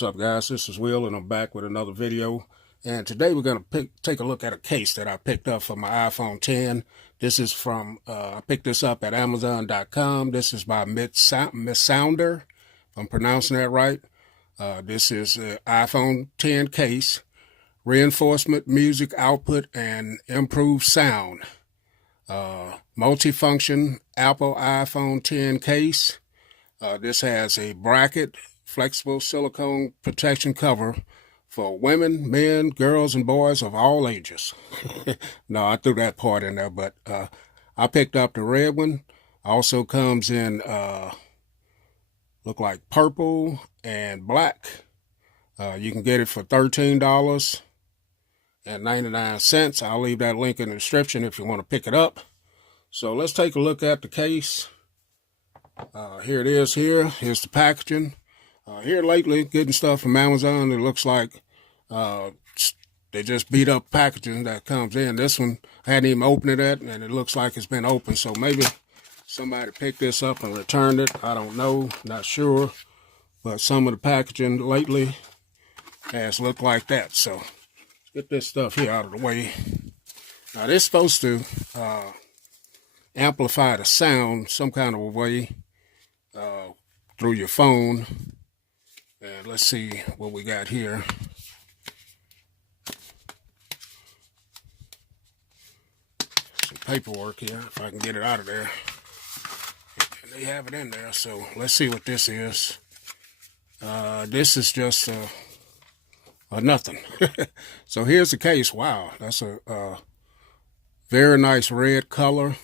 What's up, guys? This is Will, and I'm back with another video. And today we're going to take a look at a case that I picked up for my iPhone 10. This is from, I picked this up at Amazon.com. This is by Misounder, if I'm pronouncing that right. This is an iPhone 10 case, reinforcement music output, and improved sound. Multifunction Apple iPhone 10 case. This has a bracket, flexible silicone protection cover for women, men, girls, and boys of all ages. No, I threw that part in there, but I picked up the red one. Also comes in, look like purple and black. You can get it for $13.99. I'll leave that link in the description if you want to pick it up. So let's take a look at the case. Here it is here. Here's the packaging. Here lately, getting stuff from Amazon, it looks like they just beat up packaging that comes in. This one, I hadn't even opened it yet, and it looks like it's been opened. So maybe somebody picked this up and returned it. I don't know, not sure. But some of the packaging lately has looked like that. So let's get this stuff here out of the way. Now, this is supposed to amplify the sound some kind of a way through your phone. And let's see what we got here. Some paperwork here, if I can get it out of there. And they have it in there, so let's see what this is. This is just a nothing. So here's the case. Wow, that's a very nice red color.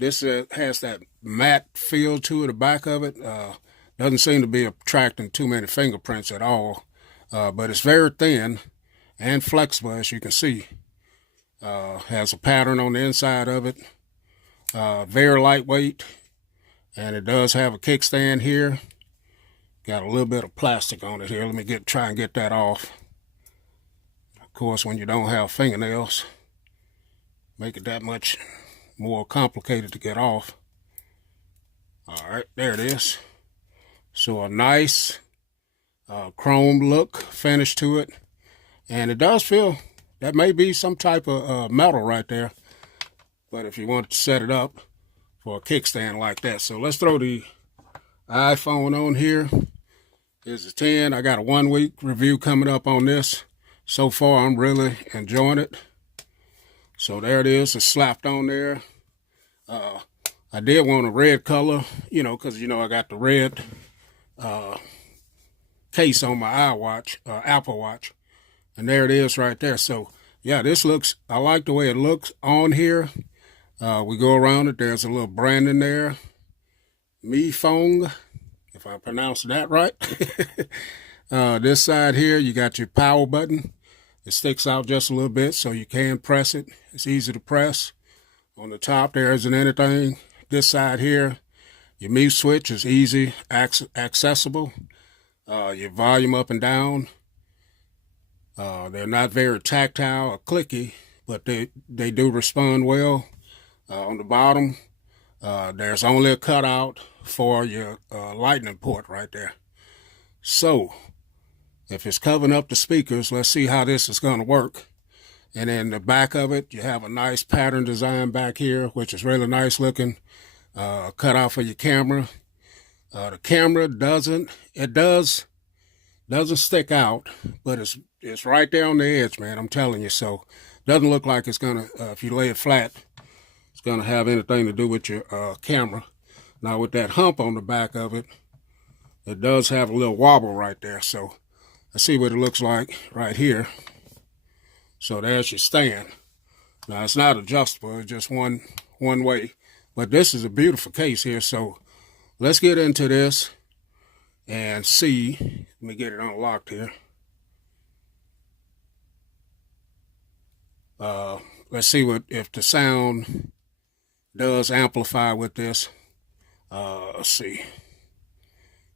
This has that matte feel to the back of it. Doesn't seem to be attracting too many fingerprints at all, but it's very thin and flexible, as you can see. Has a pattern on the inside of it. Very lightweight, and it does have a kickstand here. Got a little bit of plastic on it here. Let me try and get that off. Of course, when you don't have fingernails, make it that much more complicated to get off. All right, there it is. So a nice chrome look finish to it. And it does feel, that may be some type of metal right there. But if you want to set it up for a kickstand like that. So let's throw the iPhone on here. Here's the 10. I got a 1-week review coming up on this. So far, I'm really enjoying it. So there it is. It's slapped on there. I did want a red color, because, I got the red case on my Apple Watch. And there it is right there. So, yeah, this looks, I like the way it looks on here. We go around it. There's a little branding there. Misounda, if I pronounced that right. This side here, you got your power button. It sticks out just a little bit so you can press it. It's easy to press. On the top, there isn't anything. This side here, your mute switch is easy, accessible. Your volume up and down. They're not very tactile or clicky, but they do respond well. On the bottom, there's only a cutout for your lightning port right there. So, if it's covering up the speakers, let's see how this is going to work. And in the back of it, you have a nice pattern design back here, which is really nice looking. Cut out for your camera. The camera doesn't stick out, but it's right there on the edge, man. I'm telling you. So doesn't look like it's gonna, if you lay it flat, it's gonna have anything to do with your camera. Now with that hump on the back of it, it does have a little wobble right there. So let's see what it looks like right here. So there's your stand. Now it's not adjustable, it's just one way. But this is a beautiful case here. So let's get into this and see. Let me get it unlocked here. Let's see if the sound does amplify with this. Let's see.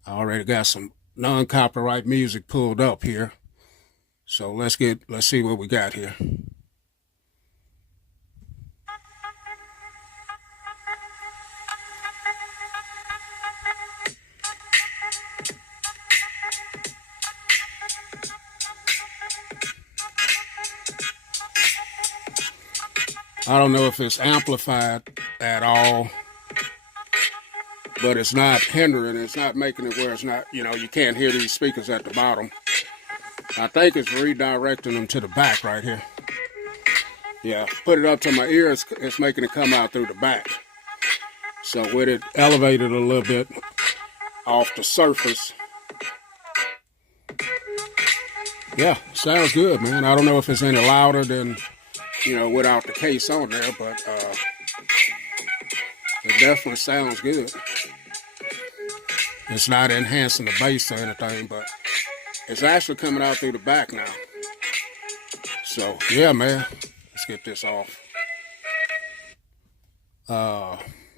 I already got some non-copyright music pulled up here. So let's see what we got here. I don't know if it's amplified at all, but it's not hindering. It's not making it where it's not, you know, you can't hear these speakers at the bottom. I think it's redirecting them to the back right here. Yeah, put it up to my ear, it's making it come out through the back. So with it elevated a little bit off the surface. Yeah, sounds good, man. I don't know if it's any louder than, you know, without the case on there, but it definitely sounds good. It's not enhancing the bass or anything, but it's actually coming out through the back now. So, yeah, man. Let's get this off.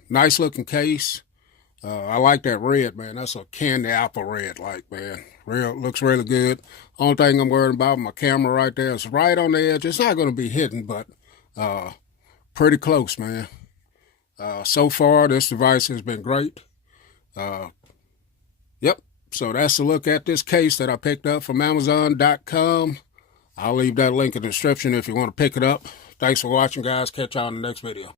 Nice looking case. I like that red, man. That's a candy apple red, like, man. Looks really good. Only thing I'm worried about, my camera right there is right on the edge. It's not going to be hidden, but pretty close, man. So far, this device has been great. Yep. So that's a look at this case that I picked up from Amazon.com. I'll leave that link in the description if you want to pick it up. Thanks for watching, guys. Catch y'all in the next video.